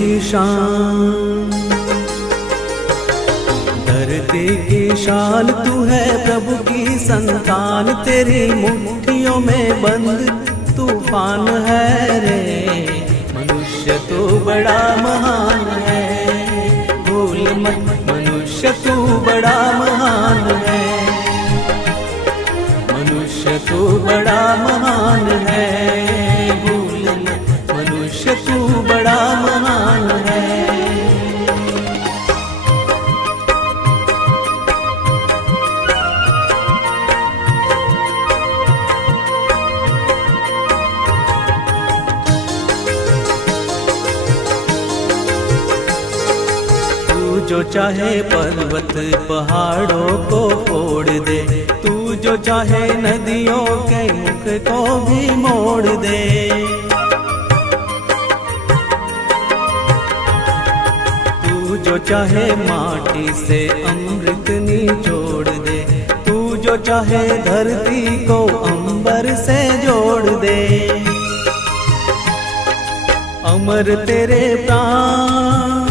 की शान, धरती की शान तू है प्रभु की संतान, तेरी मुट्ठियों में बंद तूफान है रे। मनुष्य तू बड़ा महान है, भूल मत मनुष्य तू बड़ा महान है, मनुष्य तू बड़ा महान है, भूल मत मनुष्य तू बड़ा महान है। जो चाहे पर्वत पहाड़ों को फोड़ दे, तू जो चाहे नदियों के मुख को भी मोड़ दे। तू जो चाहे माटी से अमृत निचोड़ दे, तू जो चाहे धरती को अंबर से जोड़ दे। अमर तेरे प्राण,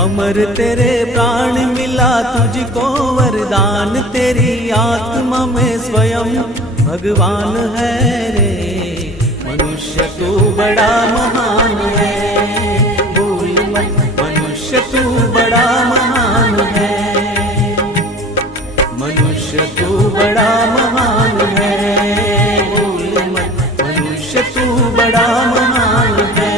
अमर तेरे प्राण मिला तुझको वरदान, तेरी आत्मा में स्वयं भगवान है रे। मनुष्य तू बड़ा महान है, भूल मत मनुष्य तू बड़ा महान है, मनुष्य तू बड़ा महान है, भूल मत मनुष्य तू बड़ा महान है।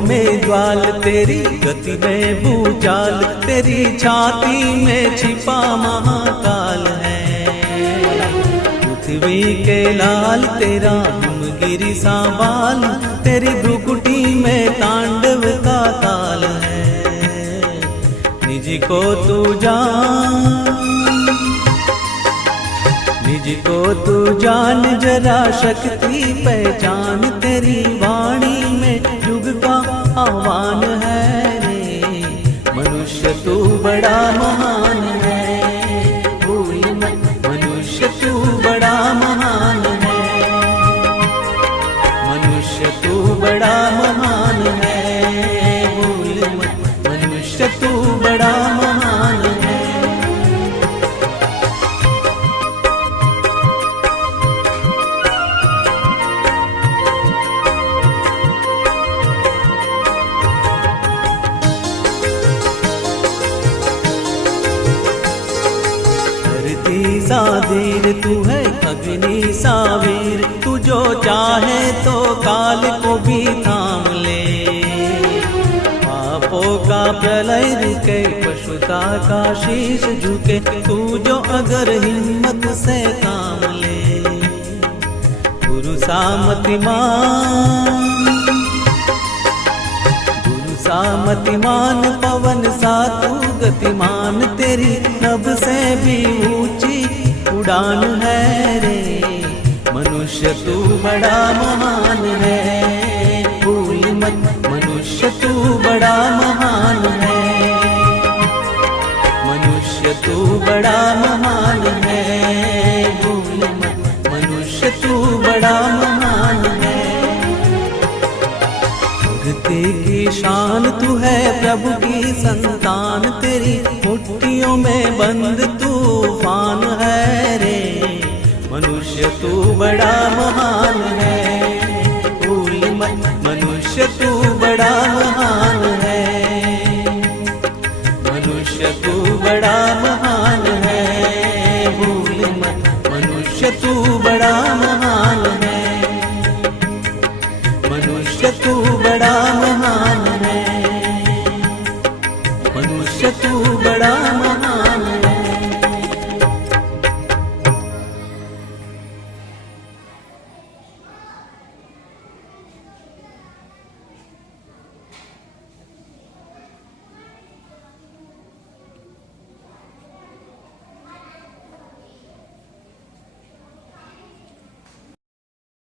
में ज्वाल तेरी गति में भूचाल, तेरी छाती में छिपा महाकाल है। पृथ्वी के लाल तेरा हिमगिरी सा बाल, तेरी भ्रुकुटी में तांडव का ताल है। निज को तू जान, निज को तू जान जरा शक्ति पहचान, तेरी वाणी में युग का आह्वान है रे। मनुष्य तू बड़ा महान है, भूल मत मनुष्य तू बड़ा महान है, मनुष्य तू बड़ा महान है, भूल मत मनुष्य तू बड़ा महान है। साधीर तू है अग्नि सावीर, तू जो चाहे तो काल को भी थाम ले। पापों का प्रलय रुके, पशुता का शीश झुके, तू जो अगर हिम्मत से काम ले। गुरु सामतिमान, गुरु सामतिमान, पवन सा तू गतिमान, तेरी नभ से भी ऊंची उड़ान है रे। मनुष्य तू बड़ा महान है, भूल मत मनुष्य तू बड़ा महान है, मनुष्य तू बड़ा महान है, भूल मत मनुष्य तू बड़ा महान है। धरती की शान तू है प्रभु की संतान, तेरी मुट्ठियों में बंद तूफान है रे। मनुष्य तू बड़ा महान है, भूल मत मनुष्य तू बड़ा महान